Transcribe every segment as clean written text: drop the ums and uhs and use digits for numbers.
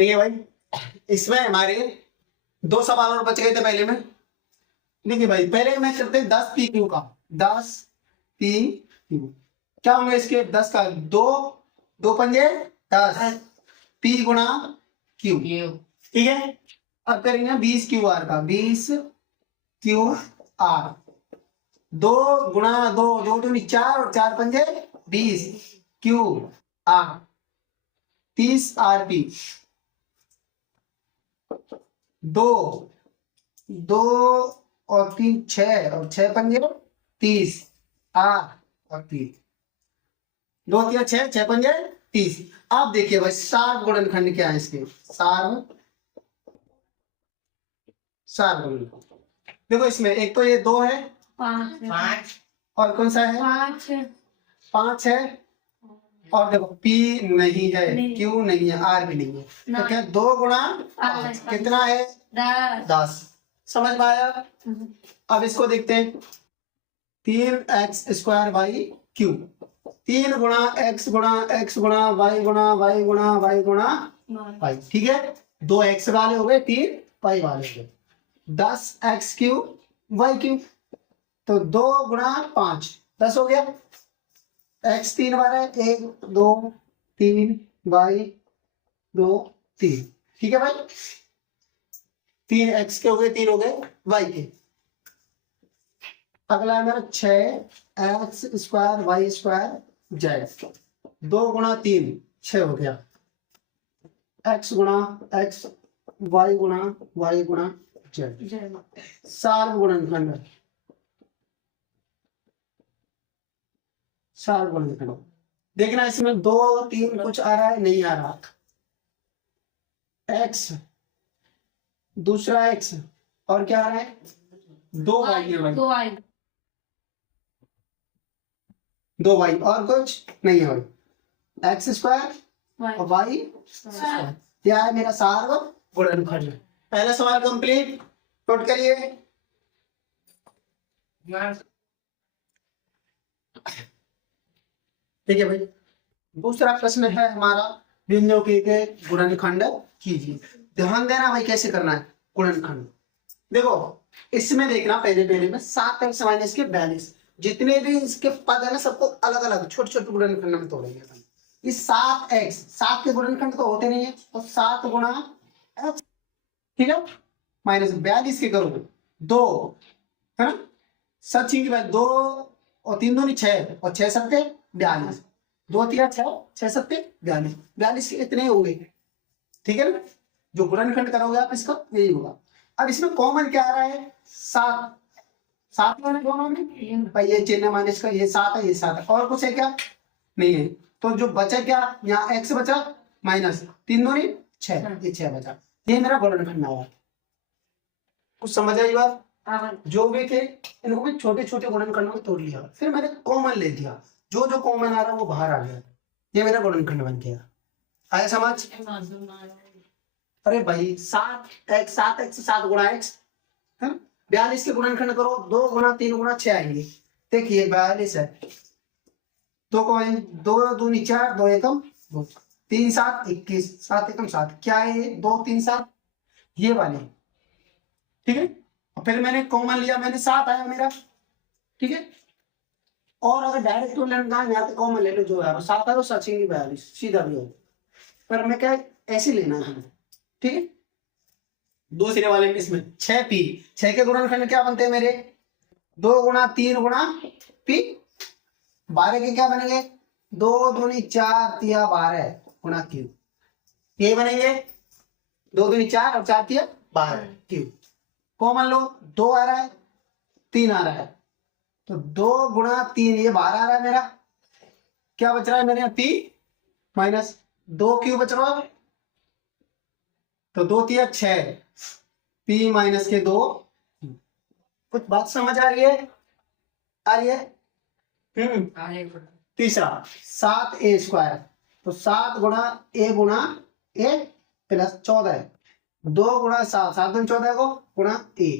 ठीक है भाई, इसमें हमारे दो सवाल और बच गए थे पहले में। देखिए भाई, पहले मैं करते 10 पी क्यू का। 10 पी क्यू क्या होंगे इसके? 10 का 2, 2 पंजे 10, पी गुणा क्यू। ठीक है, अब करेंगे 20 क्यू आर का। 20 क्यू आर, 2 गुणा 2, 2 दूनी 4 और 4 पंजे 20 क्यू आर, 30 आर पी। 2 2 और 3 6 और 6 पंजे 30 आर और 3, 2 3 6, 6 पंजे 30। आप देखिए भाई सार गुणनखंड क्या है इसके? सार गुणनखंड देखो, इसमें एक तो ये 2 है, 5 और कौन सा है? 5 है, और देखो P नहीं है, Q नहीं है, R भी नहीं है, तो क्या 2 गुणा 5 कितना है? 10। समझ में आया? अब इसको देखते हैं। 3x² बाई क्यू, 3 गुणा x गुणा x गुणा y गुणा y गुणा y गुणा y। ठीक है, 2 x वाले हो गए, 3 y वाले हो गए। 10x³ y³ तो 2 गुणा 5 10 हो गया। x 3 बार है, 1 2 3 y 2 3। ठीक है भाई, 3 x के हो गए, 3 हो गए y के। अगला है मेरा 6x² y² z, 2 गुणा 3 6 हो गया। x गुणा x y गुणा y गुणा z, सार गुणनखंड। सार गुणनखंड देखना, इसमें 2 3 कुछ आ रहा है, नहीं आ रहा। x दूसरा x और क्या आ रहा है? 2 y है भाई, 2 y और कुछ नहीं है भाई। x² और y स्क्वायर, क्या है मेरा सार गुणनखंड। पहला सवाल कंप्लीट, नोट करिए। ठीक है भाई, दूसरा प्रश्न है हमारा, बिंदुओं के गुणनखंड कीजिए। ध्यान देना भाई कैसे करना है गुणनखंड। देखो इसमें देखना, पहले में 7x माइनस के 42, जितने भी इसके पद है ना सबको अलग अलग छोटे छोटे गुणनखंड में तोड़ेंगे। इस 7x, 7 के गुणनखंड तो होते नहीं है, तो 7 गुणा x, ठीक है, माइनस 42 के करो 2, है ना, सचिन की बात। 2 और 3 दूनी 6 और 6 सत्ते 42, 2 3 6 6 सत्ते 42, 42 के इतने होंगे। ठीक है ना, जो गुणनखंड करोगे आप इसका यही होगा। अब इसमें कॉमन क्या आ रहा है? 7, 7 में दोनों में भाई, ये चिन्ह माइनस का, ये 7 है, ये 7 है, और कुछ है क्या? नहीं है। तो जो बचा क्या? यहाँ x बचा माइनस 3 दूनी 6, ये 6 बचा। ये मेरा गुणनखंड आया। कुछ समझ आई बात? जो भी थे इनको भी छोटे छोटे गुणनखंडों में तोड़ लिया, फिर मैंने कॉमन ले दिया, जो जो कॉमन आ रहा है वो बाहर आ गया, ये मेरा गुणनखंड बन गया। आया समझ? अरे भाई 7x 7 गुणा x है, 42 के गुणनखंड करो, 2 गुणा 3 गुणा 6 आएंगे। देखिए 42 है, 2 को 2 दूनी 4, 2 एकम 2, 3 7 21, 7 एकम 7, क्या है ये? 2 3 7, ये वाले। ठीक है, फिर मैंने कॉमन लिया, मैंने 7 आया मेरा। ठीक है, और अगर डायरेक्ट तो लेना है तो कॉमन ले लो, जो है 7 है तो सचिन 42 सीधा भी हो, पर मैं क्या ऐसे लेना है। ठीक है, दूसरे वाले में इसमें 6p, 6 के गुणनखंड क्या बनते हैं मेरे? 2 गुणा 3 गुणा p, 12 के क्या बनेंगे? 2 दूनी 4 तिया 12 गुणा q, ये बनेंगे 2 दूनी 4 और 4 तिया 12 q। कॉमन लो, 2 आ रहा है 3 आ रहा है, तो 2 गुणा 3 ये 12 आ रहा है मेरा। क्या बच रहा है मेरे यहाँ? p माइनस 2 q बच रहा है, तो 2 तिया 6, p माइनस के 2। कुछ बात समझ आ रही है? आ रही है? तीसरा 7a², तो 7 गुणा a प्लस 14, 2 गुणा 7, 7 दूनी 14 को गुणा a,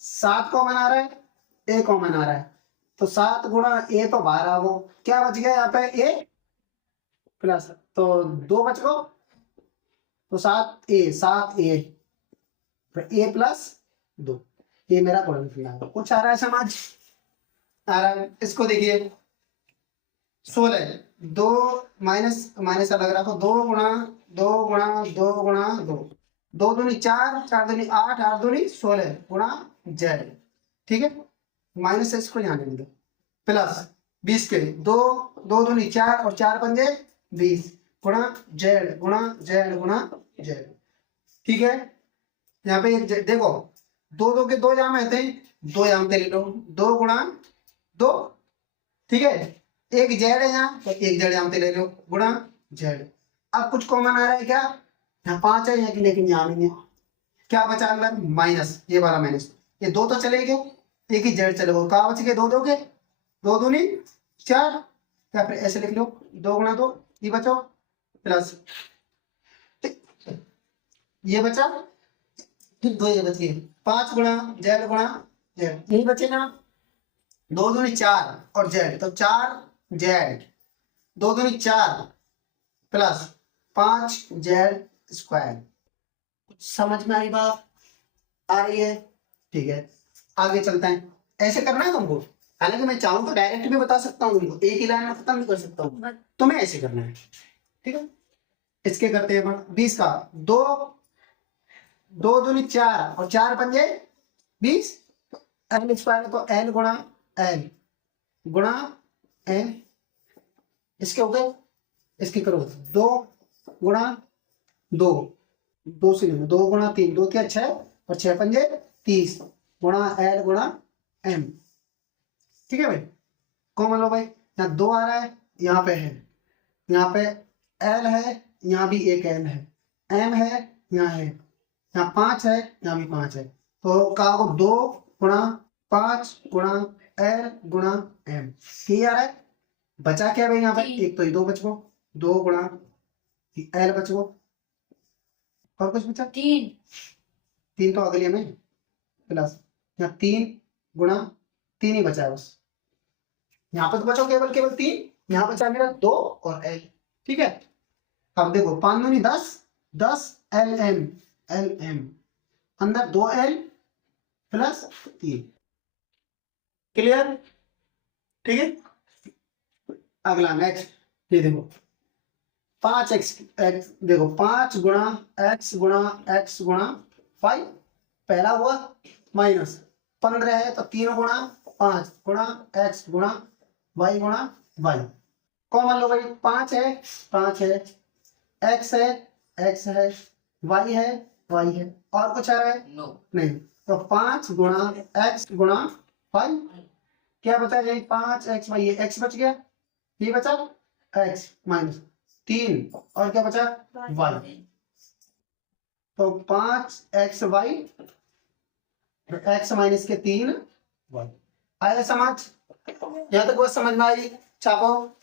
7 कॉमन आ रहा है, a कॉमन आ रहा है, तो 7 गुणा a तो 12 हो, क्या बच गया यहाँ पे? a प्लस, तो 2 बच गो, तो 7a a प्लस 2, ये मेरा गुणनफल है। कुछ आ रहा है समझ? आ रहा है। इसको देखिए 16, 2 माइनस माइनस अलग रखो, 2 गुणा 2 गुणा 2 गुणा 2, 2 दूनी 4, 4 दूनी 8, 8 दूनी 16 गुणा z, ठीक है, माइनस से इसको यहाँ लेने दो, प्लस 20 के 2, 2 दूनी 4 और 4 पंजे 20 गुणा z गुणा z गुणा z, ठीक है। यहाँ पे देखो 2 2 के 2 जाम आते हैं, 2 यहाँ पे ले लो, 2 गुणा 2, ठीक है, एक जेड है यहाँ तो एक जेड यहाँ पे ले लो गुणा जेड। अब कुछ कॉमन आ रहा है क्या? यहाँ 5 है यहाँ की, लेकिन यहाँ नहीं है, क्या बचा अंदर? माइनस, ये वाला माइनस, ये 2 तो चले गए, एक ही जेड चले गए, कहा बच गए 2 2 के, 2 दूनी 4, या फिर ऐसे लिख लो 2 गुणा 2, ये बचो प्लस ये बचा 2, ये बच गए 5 गुणा जेड गुणा जेड, यही बचे ना, 2 दूनी 4 और जेड तो 4 जेड, 2 दूनी 4 प्लस 5 जेड स्क्वायर। कुछ समझ में आई बात? आ रही है, ठीक है। आगे चलते हैं, ऐसे करना है तुमको, हालांकि मैं चाहूँ तो डायरेक्ट भी बता सकता हूँ तुमको, एक ही लाइन में खत्म भी कर सकता हूँ, तुम्हें ऐसे करना है, ठीक है। इसके करते हैं 20 का 2, 2 दूनी 4 और 4 पंजे 20, एल स्क्वायर तो एल गुणा एल गुणा एन, इसके हो गए, इसकी करो 2 गुणा 2, 2 से 2 गुणा 3, 2 क्या 6 और 6 पंजे 30 गुणा एल गुणा एम, ठीक है भाई। कॉमन लो भाई, यहाँ 2 आ रहा है, यहाँ पे है, यहाँ पे एल है, यहाँ भी एक एल है, एम है, यहाँ है, यहाँ 5 है, यहाँ भी 5 है, तो कहा 2 गुणा 5 गुणा एल गुणा एम, ठीक आ रहा है। बचा क्या भाई यहाँ पे? एक तो ये 2 बच गो, 2 गुणा एल बच गो, और कुछ बचा? 3 तो अगले में प्लस यहाँ 3 गुणा 3 ही बचा है बस, यहाँ पे तो बचो केवल 3, यहाँ बचा मेरा 2 और एल, ठीक है। अब देखो 5 दूनी 10, 10 एल एम अंदर 2 एल प्लस 3, क्लियर, ठीक है। अगला नेक्स्ट, ये देखो 5x देखो 5 गुणा x गुणा x गुणा 5, पहला हुआ माइनस 15 है तो 3 गुणा 5 गुणा x गुणा y गुणा y, कॉमन लो भाई, 5 है x है y है, और कुछ आ रहा है? नहीं, तो 5 गुणा x गुणा 5, क्या बचा है? 5x y, ये x बच गया, ये बचा x माइनस 3 और क्या बचा? y, तो 5x y, x माइनस के 3 y। आया समझ? यहाँ तक बस समझ में आई? छापो।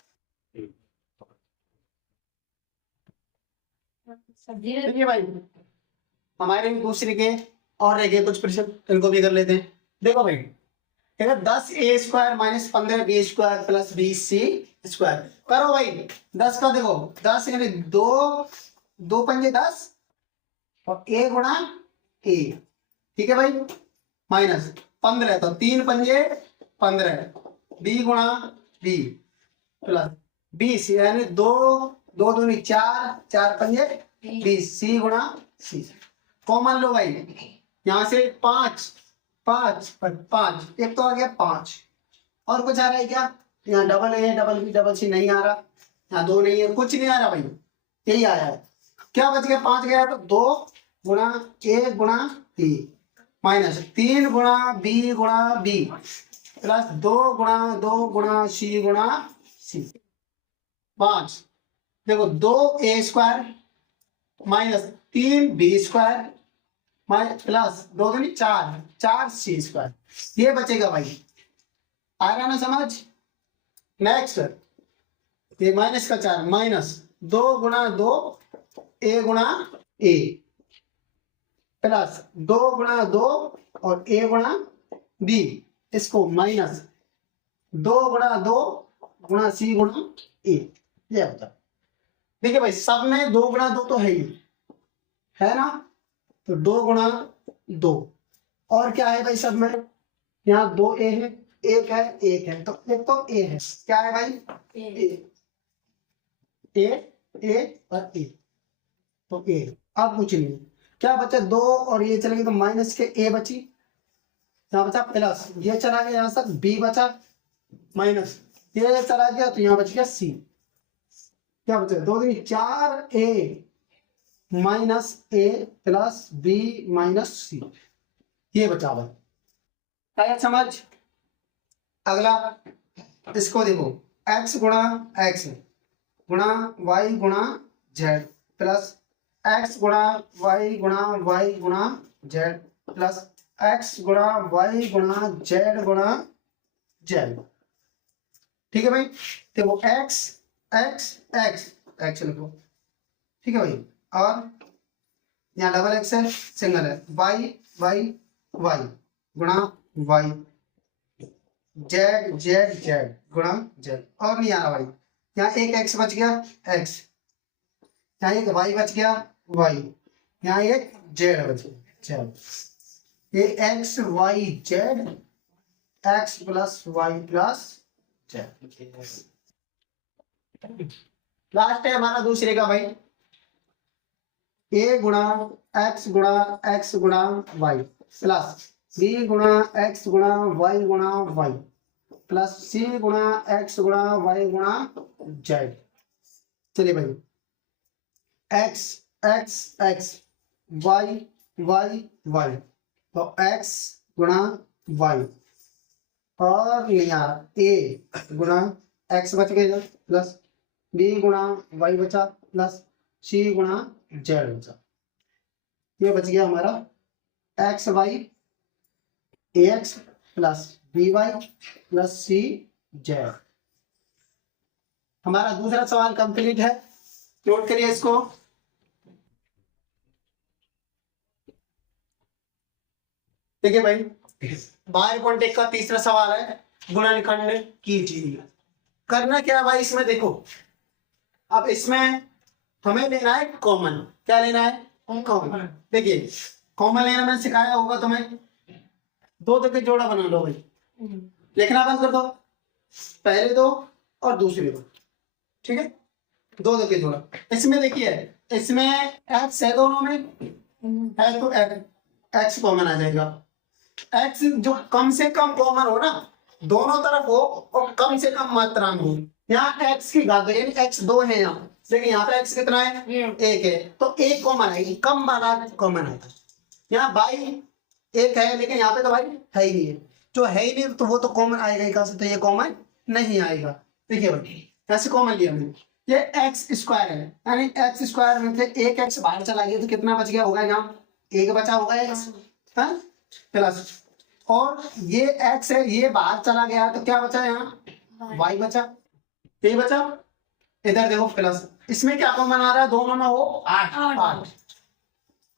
देखिए भाई, हमारे दूसरे के और रह गए कुछ प्रश्न, इनको भी कर लेते हैं। देखो भाई, 10a square minus 15b square plus 20c square करो भाई। 10 का देखो, 10 यानी 2 पंजे 10 और a गुणा a, ठीक है भाई, माइनस 15 तो 3 पंजे 15, b गुणा b प्लस 20 यानी 2 दूनी 4, 4 पंजे 20, c गुणा c। कॉमन लो भाई, यहाँ से 5 एक तो आ गया 5, और कुछ आ रहा है क्या? यहाँ डबल है, डबल बी डबल सी नहीं आ रहा, यहाँ 2 नहीं है, कुछ नहीं आ रहा भाई, यही आया है। क्या बच गया? 5 गया तो 2 गुणा a गुणा b माइनस 3 गुणा b गुणा b प्लस 2 गुणा c गुणा c। 5 देखो 2a square minus 3b square plus 2 दूनी 4c स्क्वायर, ये बचेगा भाई। आ रहा ना समझ? नेक्स्ट, ये माइनस का 4 माइनस 2 गुणा 2 a गुणा a प्लस 2 गुणा 2 और a गुणा b, इसको माइनस 2 गुणा 2 गुणा c गुणा a, ये होता है। देखिए भाई, सब में 2 गुणा 2 तो है ही, है ना, तो 2 गुणा 2, और क्या है भाई सब में, यहाँ 2 ए है, एक है, एक है, तो एक तो ए है, क्या है भाई ए और ए, तो ए। अब कुछ नहीं, क्या बचा 2 और ये चलेंगे तो माइनस के ए बची, यहाँ बचा प्लस, ये चला गया यहाँ तक बी बचा, माइनस ये चला गया तो यहाँ बच गया सी, क्या बचा 2 दूनी 4 ए माइनस ए प्लस बी माइनस सी, ये बचा भाई। आया समझ। अगला इसको देखो, x गुणा x गुणा y गुणा z प्लस x गुणा y गुणा y गुणा z प्लस x गुणा y गुणा z गुणा z। ठीक है भाई, देखो x x x x लिखो, ठीक है भाई, और यहाँ डबल एक्स है, सिंगल है, y y y गुणा y जेड जेड जेड गुणा जेड, और नहीं आ रहा भाई, यहाँ एक एक्स बच गया एक्स, यहाँ एक वाई बच गया वाई, यहाँ एक जेड बच गया जेड, ये X Y Z X plus Y plus Z. Last है हमारा दूसरे का भाई, ए गुणा एक्स गुणा वाई प्लस बी गुणा एक्स गुणा वाई गुणा वाई प्लस सी गुणा एक्स गुणा वाई गुणा जेड। चलिए भाई X X X Y Y Y, तो एक्स गुणा वाई, और यहाँ ए गुणा एक्स बच गया प्लस बी गुणा वाई बचा प्लस सी गुणा जेड बचा, ये बच गया हमारा x y a x plus b y plus c z. हमारा दूसरा सवाल कंप्लीट है, नोट करिए इसको। देखिए भाई, बाहर कॉन्टेक्ट का तीसरा सवाल है, गुणनखंड कीजिए। करना क्या है भाई इसमें, देखो अब इसमें हमें लेना है कॉमन, क्या लेना है कॉमन। देखिए कॉमन लेना मैंने सिखाया होगा तुम्हें, दो के जोड़ा बना लो भाई, लिखना बंद कर दो, पहले दो और दूसरे दो, ठीक है, दो के जोड़ा। इसमें देखिए इसमें एक्स है, दोनों में है तो एक्स कॉमन आ जाएगा, एक्स जो कम से कम कॉमन हो ना, दोनों तरफ हो और कम से कम मात्रा में हो। यहाँ एक्स की घात यानी एक्स 2 है यहाँ, लेकिन यहाँ पे एक्स कितना है 1 है, तो एक कॉमन आएगी, कम वाला कॉमन आता है। यहाँ बाई 1 है, लेकिन यहाँ पे तो भाई है ही नहीं है, जो है ही नहीं तो वो तो कॉमन आएगा ही कहां से, तो ये कॉमन नहीं आएगा। देखिए भाई ऐसे कॉमन लिया मैंने, ये एक्स स्क्वायर है, यानी एक्स स्क्वायर में से एक एक्स बाहर चला गया तो कितना बच गया होगा, यहाँ 1 बचा होगा एक्स प्लस, और ये एक्स है ये बाहर चला गया तो क्या बचा यहाँ वाई बचा, ये बचा, इधर देखो प्लस, इसमें क्या कॉमन आ रहा है, दोनों में हो 8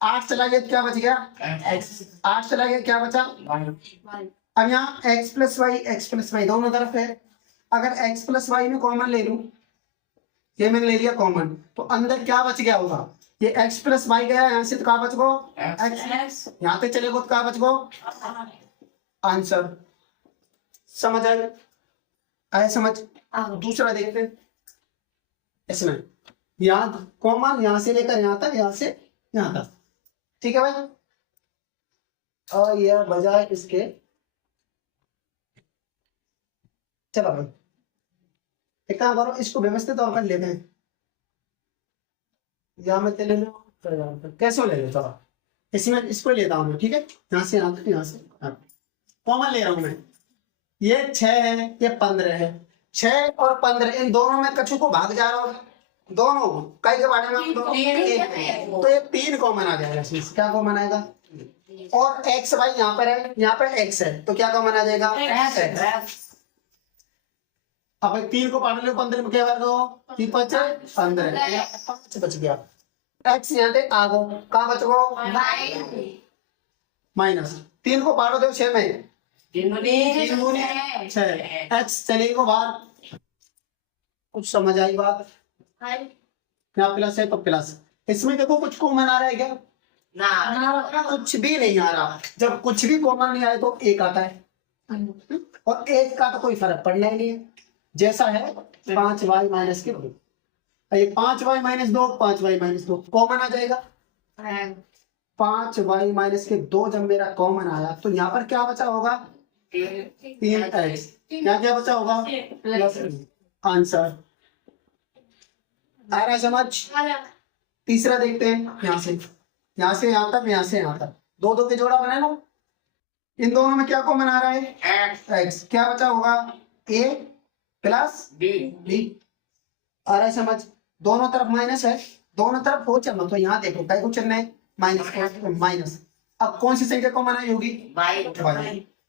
8 चला गया तो क्या बच गया x, 8 चला गया क्या बचा y। अब यहाँ x प्लस वाई दोनों तरफ है, अगर x प्लस वाई में कॉमन ले लूं, ये मैंने ले लिया कॉमन, तो अंदर क्या बच गया होगा, ये x प्लस वाई गया यहाँ से तो क्या बच गो x, यहाँ पे चले गो तो क्या बच गो आंसर। समझ आया समझ। दूसरा देखते हैं, इसमें यहाँ कॉमन यहाँ से लेकर यहाँ तक, यहाँ से यहाँ तक, ठीक है भाई, और यह बजाय इसके, चलो भाई एक काम करो, इसको व्यवस्थित तौर पर लेते हैं, यहाँ में ले लो, कैसे ले लेता हूँ, इसमें इसको लेता हूँ मैं, ठीक है, यहाँ से यहाँ से कॉमन ले रहा हूं मैं, ये 6 है ये 15 है, 6 और 15 इन दोनों में कछु को भाग जा रहा हूँ, दोनों कई के बारे में दोनों तो ये 3 कॉमन आ जाएगा, इसमें क्या कॉमन आएगा, और एक्स भाई यहाँ पर है, यहाँ पर एक्स है तो क्या कॉमन आ जाएगा एक्स। अब 3 को पढ़ लो, 15 में क्या वर्ग हो 3 5 15, 5 बच गया, एक्स यहाँ से आ गो, कहाँ बच गो माइनस, 3 को पारो दो 6 में 6 एक्स चलेगी को बाहर, कुछ समझ आई बात, यहाँ प्लस है तो प्लस, इसमें देखो कुछ कॉमन आ रहा है क्या, कुछ भी नहीं आ रहा। जब कुछ भी कॉमन नहीं आए तो एक आता है, और एक का तो कोई फर्क पड़ना ही नहीं है। जैसा है 5y माइनस के 2, ये 5y minus 2, 5y minus 2 common आ जाएगा। 5y माइनस के 2 जब मेरा कॉमन आया तो यहाँ पर क्या बचा होगा, 3x। यहाँ क्या बचा होगा, प्लस। आंसर आ रहा है समझ। तीसरा देखते हैं, यहाँ से यहाँ तक, यहाँ से यहाँ तक, दो दो के जोड़ा बना लो। इन दोनों में क्या कॉमन आ रहा है, x। क्या बचा होगा, a प्लस b। आ रहा है समझ। दोनों तरफ माइनस है, दोनों तरफ हो चलो तो यहाँ देखो क्या कुछ है, माइनस माइनस। अब कौन सी संख्या कॉमन आई होगी,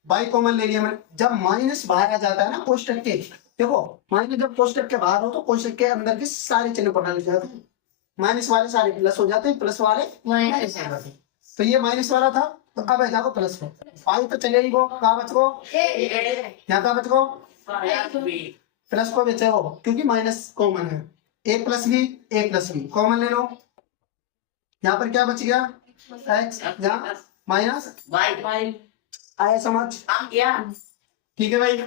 बाई कॉमन ले लिया मैंने। जब माइनस बाहर आ जाता है ना कोष्टक के, देखो माइनस जब कोष्टक के बाहर हो तो कोष्टक के अंदर के सारे चिन्ह पढ़ा लग जाते हैं। माइनस वाले सारे प्लस हो जाते हैं, प्लस वाले माइनस हो जाते हैं। तो ये माइनस वाला था तो अब है जाओ प्लस को, फाइव तो चले ही गो, कहाँ बच गो, यहाँ कहाँ बच गो, प्लस को बचे हो क्योंकि माइनस कॉमन है। ए प्लस बी कॉमन ले लो। यहाँ पर क्या बच गया, एक्स, यहाँ माइनस वाई। आया समझ, ठीक है भाई।